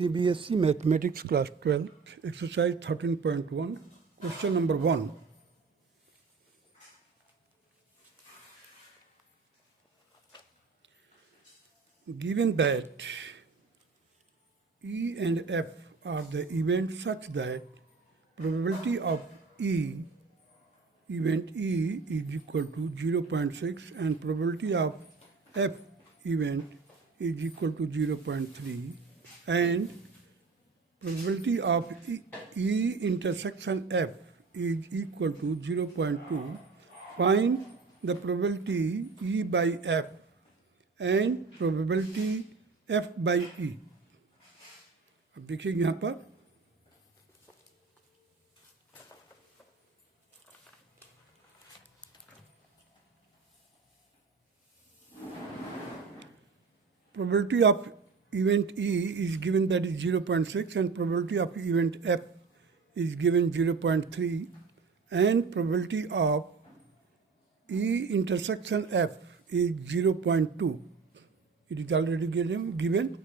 CBSE Mathematics Class 12, Exercise 13.1, Question number 1. Given that E and F are the events such that probability of event E is equal to 0.6 and probability of F event is equal to 0.3 and probability of E intersection F is equal to 0.2, find the probability E by F and probability F by E. अब देखिए यहाँ पर probability of event E is given, that is 0.6, and probability of event F is given 0.3, and probability of E intersection F is 0.2. It is already given.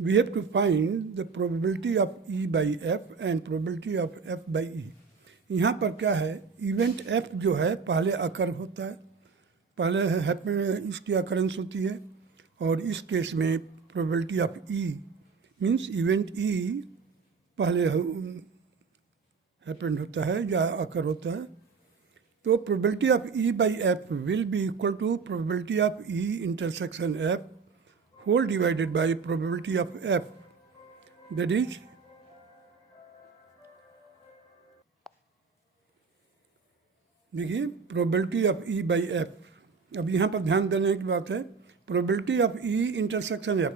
We have to find the probability of E by F and probability of F by E. यहाँ पर क्या है, event F जो है पहले अकर होता है, पहले हैपन इसकी अकरेंस होती है, और इस केस में probability of E means event E पहले हैपन होता है या अकर होता है. तो probability of E by F will be equal to probability of E intersection F whole divided by probability of F, that is देखिए probability of E by F. अब यहाँ पर ध्यान देने की बात है, probability of E intersection F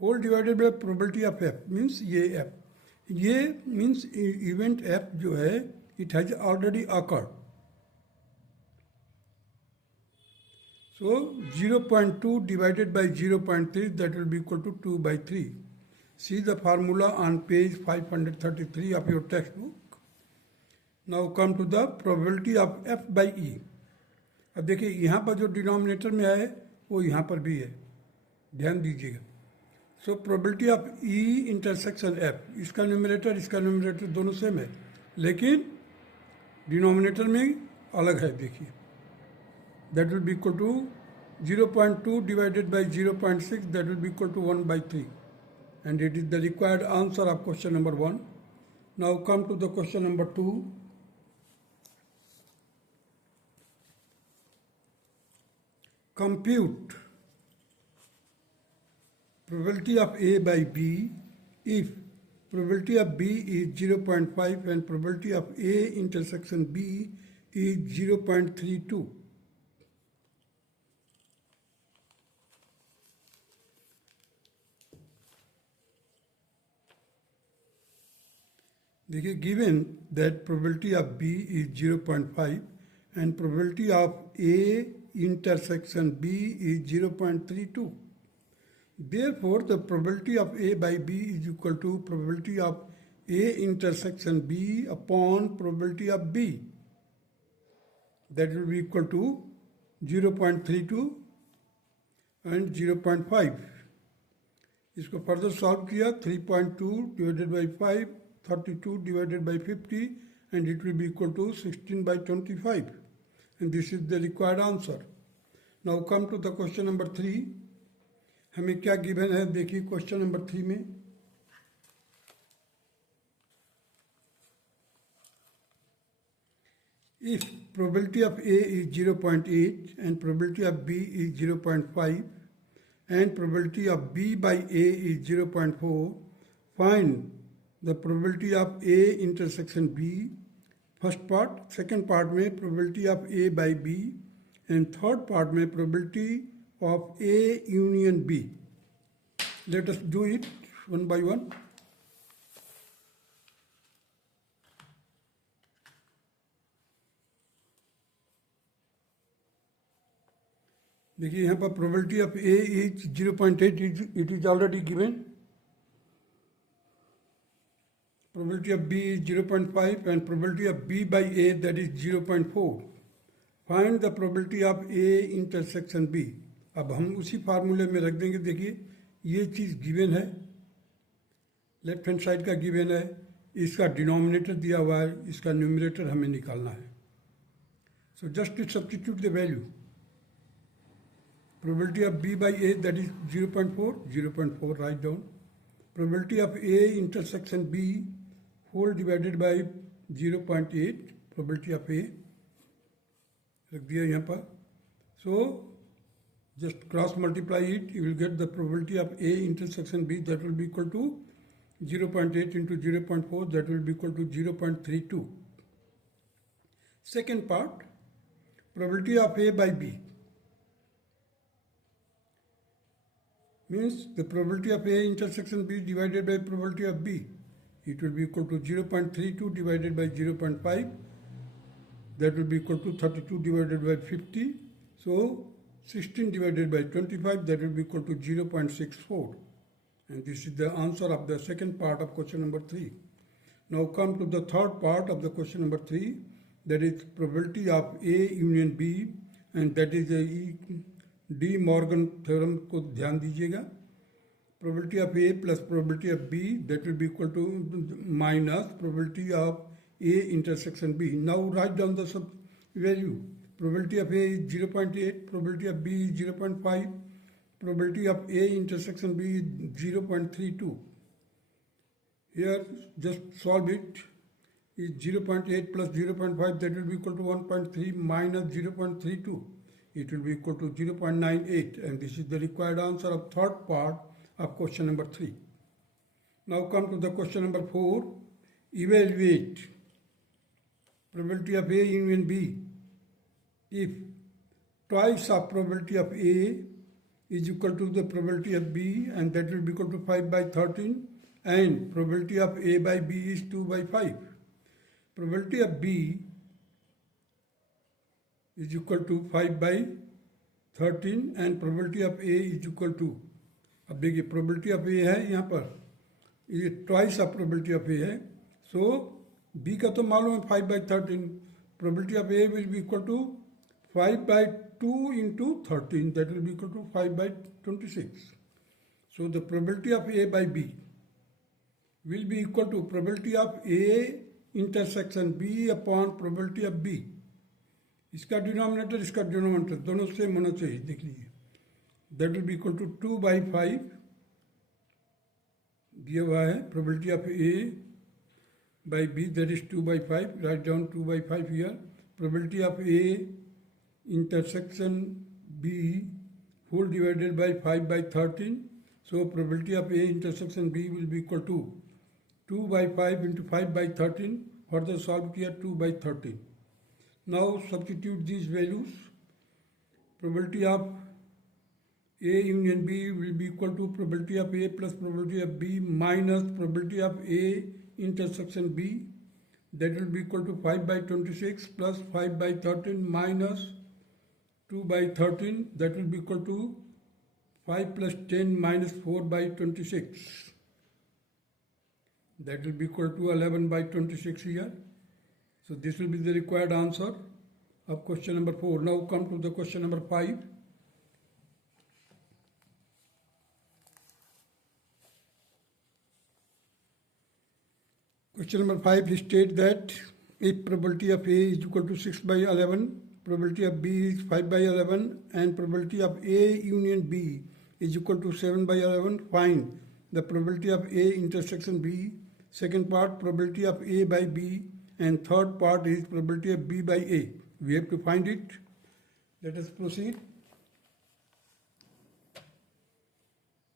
whole divided by probability of F means ये F, ये means event F जो है it has already occurred. So 0.2 divided by 0.3, that will be equal to 2 by 3. See the formula on page 533 of your textbook. Now come to the probability of F by E. अब देखिए यहाँ पर जो denominator में है वो यहाँ पर भी है, ध्यान दीजिएगा. So probability of E intersection F, इसका न्यूमरेटर दोनों सेम है, लेकिन डिनोमिनेटर में अलग है. देखिए that will be equal to 0.2 divided by 0.6, that will be equal to 1 by 3, and it is the required answer of question number 1. Now come to the question number 2. Compute probability of A by B if probability of B is 0.5 and probability of A intersection B is 0.32. देखिए given that probability of B is 0.5 and probability of A intersection B is 0.32. Therefore, the probability of A by B is equal to probability of A intersection B upon probability of B. That will be equal to 0.32 and 0.5. इसको further solve किया, 3.2 divided by 5, 32 divided by 50, and it will be equal to 16 by 25. And this is the required answer. Now come to the question number 3. हमें क्या given है, देखिए question number 3 में. If probability of A is 0.8 and probability of B is 0.5 and probability of B by A is 0.4, find the probability of A intersection B. First part, second part में probability of A by B, and third part में probability of A union B. Let us do it one by one. देखिए यहाँ पर probability of A is 0.8, it is already given. Probability of B is 0.5 and probability of B by A, that is 0.4. Find the probability of A intersection B. अब हम उसी फार्मूले में रख देंगे. देखिए ये चीज़ गिवन है, लेफ्ट हैंड साइड का गिवन है, इसका डिनोमिनेटर दिया हुआ है, इसका न्यूमरेटर हमें निकालना है. So just to substitute the value. Probability of B by A, that is 0.4, 0.4 write down. Probability of A intersection B whole divided by 0.8, probability of A रख दिया यहाँ पर. So just cross multiply it, you will get the probability of A intersection B, that will be equal to 0.8 into 0.4, that will be equal to 0.32. Second part, probability of A by B. Means the probability of A intersection B divided by probability of B. It will be equal to 0.32 divided by 0.5. That will be equal to 32 divided by 50. So 16 divided by 25, that will be equal to 0.64. And this is the answer of the second part of question number 3. Now come to the third part of the question number 3. That is probability of A union B, and that is the de Morgan theorem को ध्यान दीजिएगा. Probability of A plus probability of B, that will be equal to minus probability of A intersection B. Now write down the sub value. Probability of A is 0.8, probability of B is 0.5, probability of A intersection B is 0.32. Here just solve it. Is 0.8 plus 0.5, that will be equal to 1.3 minus 0.32. It will be equal to 0.98, and this is the required answer of third part of question number 3. Now come to the question number 4. Evaluate probability of A union B if twice of probability of A is equal to the probability of B, and that will be equal to 5 by 13, and probability of A by B is 2 by 5. Probability of B is equal to 5 by 13 and probability of A is equal to, अब देखिए probability of A है यहाँ पर, ये twice of probability of A है. So B का तो मालूम है 5 by 13, probability of A will be equal to 5 by 2 into 13, that will be equal to 5 by 26. So the probability of A by B will be equal to probability of A intersection B upon probability of B. इसका denominator इसका denominator दोनों same होना चाहिए. देख लीजिए, that will be equal to 2 by 5 दिया हुआ है. Probability of A by B, that is 2 by 5. Write down 2 by 5 here. Probability of A intersection B whole divided by 5 by 13. So probability of A intersection B will be equal to 2 by 5 into 5 by 13. Further solve किया 2 by 13. Now substitute these values. Probability of A union B will be equal to probability of A plus probability of B minus probability of A intersection B. That will be equal to 5 by 26 plus 5 by 13 minus 2 by 13. That will be equal to 5 plus 10 minus 4 by 26. That will be equal to 11 by 26 here. So this will be the required answer of question number 4. Now come to the question number 5. Question number 5 states that if probability of A is equal to 6 by 11, probability of B is 5 by 11, and probability of A union B is equal to 7 by 11, find the probability of A intersection B. Second part, probability of A by B, and third part is probability of B by A. We have to find it. Let us proceed.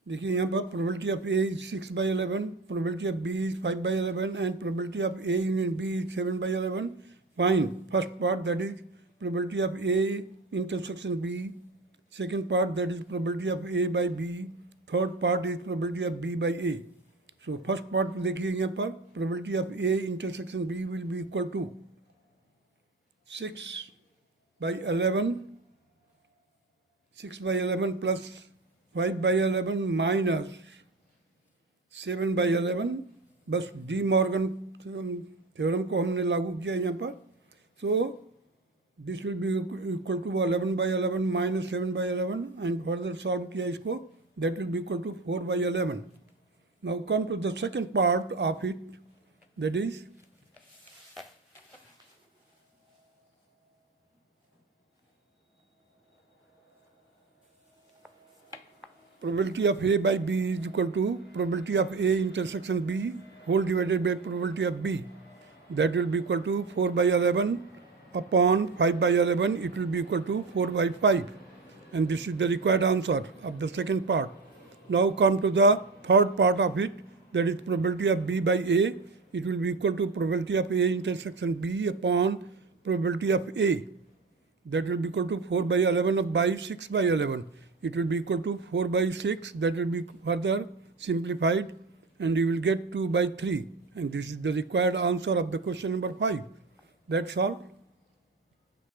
देखिए यहाँ पर probability of A is 6 by 11, probability of B is 5 by 11, and probability of A union B is 7 by 11. Find first part, that is probability of A intersection B. Second part, that is probability of A by B. Third part is probability of B by A. So first part देखिए यहाँ पर probability of A intersection B will be equal to 6 by 11, 6 by 11 plus 5 by 11 minus 7 by 11. बस D Morgan theorem को हमने लागू किया यहाँ पर. So this will be equal to 11 by 11 minus 7 by 11, and further solve किया इसको, that will be equal to 4 by 11. Now come to the second part of it, that is probability of A by B is equal to probability of A intersection B whole divided by probability of B. That will be equal to 4 by 11 upon 5 by 11. It will be equal to 4 by 5. And this is the required answer of the second part. Now come to the third part of it, that is probability of B by A. It will be equal to probability of A intersection B upon probability of A. That will be equal to 4 by 11 by 6 by 11. It will be equal to 4 by 6. That will be further simplified and you will get 2 by 3. And this is the required answer of the question number 5. That's all.